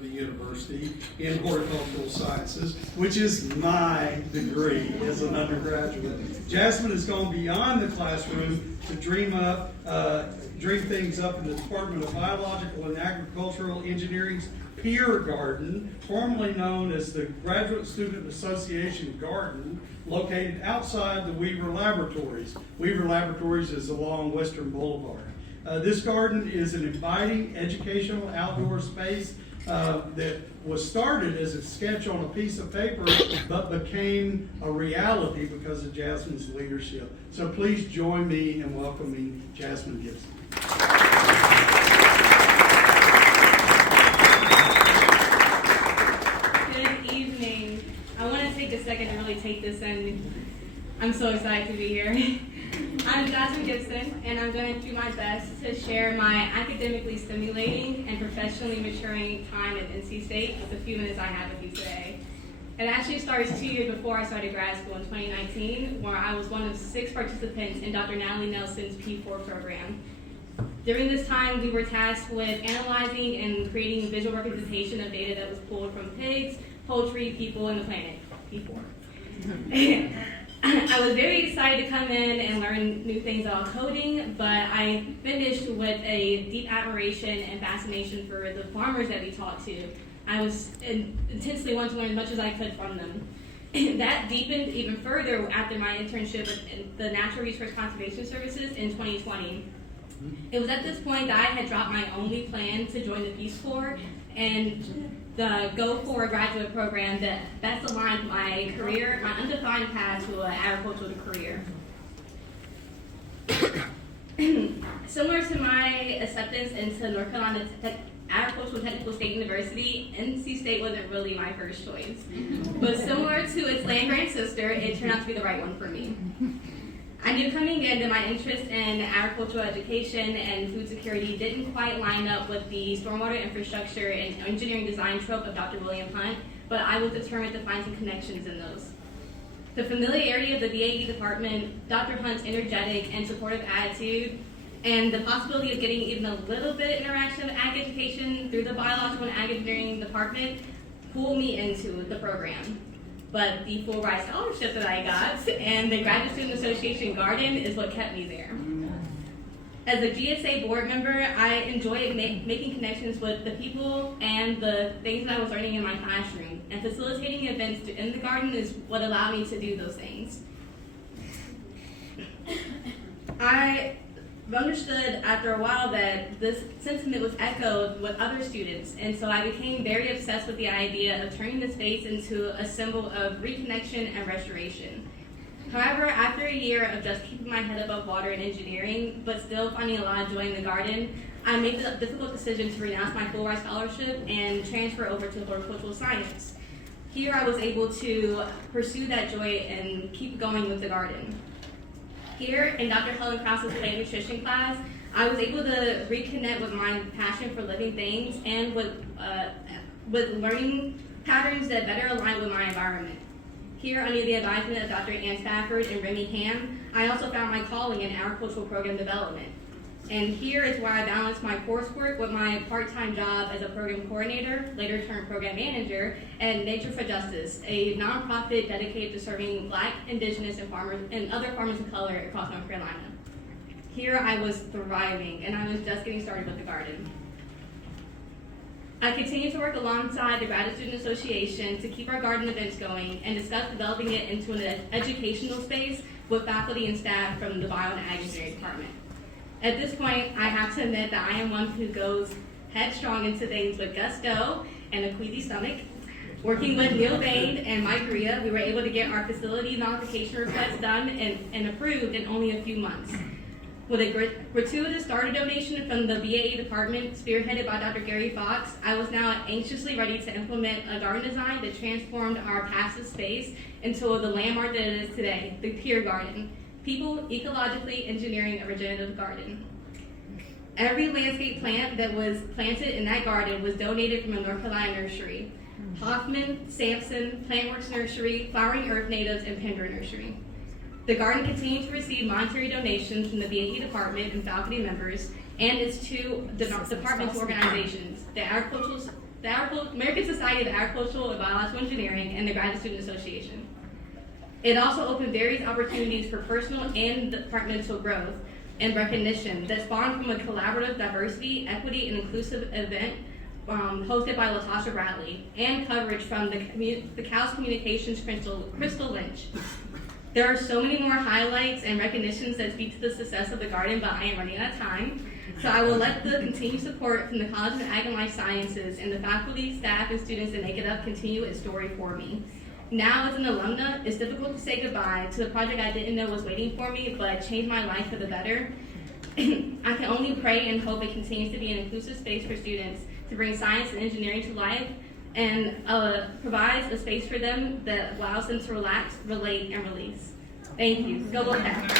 the university in horticultural sciences, which is my degree as an undergraduate. Jasmine has gone beyond the classroom to dream things up in the Department of Biological and Agricultural Engineering's Peer Garden, formerly known as the Graduate Student Association Garden, located outside the Weaver Laboratories. Weaver Laboratories is along Western Boulevard. This garden is an inviting educational outdoor space that was started as a sketch on a piece of paper, but became a reality because of Jasmine's leadership. So please join me in welcoming Jasmine Gibson. Good evening. I want to take a second to really take this in. I'm so excited to be here. I'm Jasmine Gibson, and I'm going to do my best to share my academically stimulating and professionally maturing time at NC State with the few minutes I have with you today. It actually starts 2 years before I started grad school in 2019, where I was one of 6 participants in Dr. Natalie Nelson's P4 program. During this time, we were tasked with analyzing and creating a visual representation of data that was pulled from pigs, poultry, people, and the planet. P4. I was very excited to come in and learn new things about coding, but I finished with a deep admiration and fascination for the farmers that we talked to. I was intensely wanting to learn as much as I could from them. That deepened even further after my internship with the Natural Resource Conservation Services in 2020. It was at this point that I had dropped my only plan to join the Peace Corps and the Go For Graduate program that best aligned my career, my undefined path to an agricultural career. Similar to my acceptance into North Carolina Agricultural Technical State University, NC State wasn't really my first choice. But similar to its land-grant sister, it turned out to be the right one for me. I knew coming in that my interest in agricultural education and food security didn't quite line up with the stormwater infrastructure and engineering design trope of Dr. William Hunt, but I was determined to find some connections in those. The familiarity of the VAE department, Dr. Hunt's energetic and supportive attitude, and the possibility of getting even a little bit of interaction with ag education through the biological and ag engineering department pulled me into the program. But the full ride scholarship that I got and the Graduate Student Association Garden is what kept me there. As a GSA board member, I enjoyed making connections with the people and the things that I was learning in my classroom. And facilitating events in the garden is what allowed me to do those things. I understood after a while that this sentiment was echoed with other students, and so I became very obsessed with the idea of turning the space into a symbol of reconnection and restoration. However, after a year of just keeping my head above water in engineering, but still finding a lot of joy in the garden, I made the difficult decision to renounce my full ride scholarship and transfer over to horticultural science. Here I was able to pursue that joy and keep going with the garden. Here in Dr. Helen Krause's plant nutrition class, I was able to reconnect with my passion for living things and with learning patterns that better align with my environment. Here, under the advisement of Dr. Ann Stafford and Remy Ham, I also found my calling in agricultural program development. And here is where I balance my coursework with my part-time job as a program coordinator, later turned program manager, at Nature for Justice, a nonprofit dedicated to serving Black, Indigenous, and farmers and other farmers of color across North Carolina. Here I was thriving, and I was just getting started with the garden. I continued to work alongside the Graduate Student Association to keep our garden events going and discuss developing it into an educational space with faculty and staff from the Bio and Ag Engineering Department. At this point, I have to admit that I am one who goes headstrong into things with gusto and a queasy stomach. Working with Neil Bain and Mike Ria, we were able to get our facility modification request done and approved in only a few months. With a gratuitous starter donation from the VAE department, spearheaded by Dr. Gary Fox, I was now anxiously ready to implement a garden design that transformed our passive space into the landmark that it is today, the Peer Garden. People ecologically engineering a regenerative garden. Every landscape plant that was planted in that garden was donated from a North Carolina nursery. Hoffman, Sampson, Plantworks Nursery, Flowering Earth Natives, and Pender Nursery. The garden continues to receive monetary donations from the VAE department and faculty members and its 2 departmental organizations, the American Society of Agricultural and Biological Engineering, and the Graduate Student Association. It also opened various opportunities for personal and departmental growth and recognition that spawned from a collaborative diversity, equity, and inclusive event hosted by Latasha Bradley, and coverage from the Cows Communications Crystal Lynch. There are so many more highlights and recognitions that speak to the success of the garden, but I am running out of time. So I will let the continued support from the College of Ag and Life Sciences and the faculty, staff, and students that make it up continue its story for me. Now, as an alumna, it's difficult to say goodbye to the project I didn't know was waiting for me, but changed my life for the better. I can only pray and hope it continues to be an inclusive space for students to bring science and engineering to life, and provides a space for them that allows them to relax, relate, and release. Thank you. Go Cats.